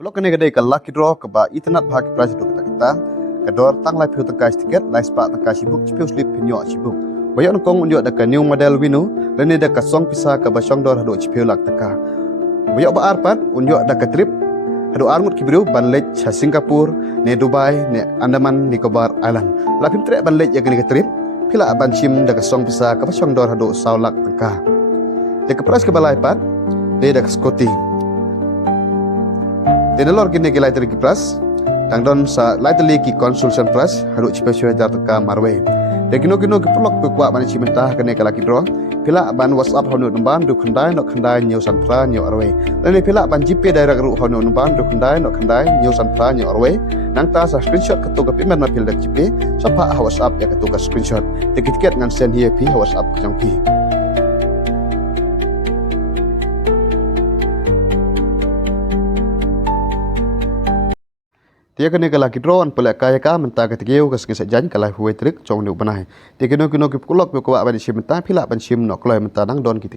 Lo kene gede ka lucky draw ka ba internet bhag prize do kita kador tang lai phiu tangkai tiket lai spa tangkai sibuk chipiu slip pinyo sibuk bayon kong unyo da ka new model winu lene da ka song pisa ka ba song dor hado chipiu lak taka bayo ba arpat unyo da ka trip hado armut kibriu banlej cha Singapore ne Dubai ne Andaman Nicobar Island la pim tre banlej ya gene ka trip pila ban chim da ka song pisa ka ba song dor hado saulak taka de ka prize ka ba lai pat de da ka Scotty Tenelor kini kita lihat plus, tangdon sa lihat lagi consultation plus harus cepat cepat datang marway. Dekino kino kepulak berkuat mana cimentah kene kalau kidro, pila ban WhatsApp honu numbang du kendai nok kendai new santra new arway. Lalu pila ban GP direct ru honu numbang du kendai nok kendai new santra new arway. Nang ta sa screenshot ketuga pimen na pil GP, sapa WhatsApp ya ketuga screenshot. Tiket ngan send here pi WhatsApp kejang pi. Dia kena kalau kita orang pelak kaya kah mentah ketigeu kes kesajan kalau huwe trik cong ni upanai. Dia kena kena kulak berkuat pada sim mentah pilak ban sim nok kalau mentah nang don kita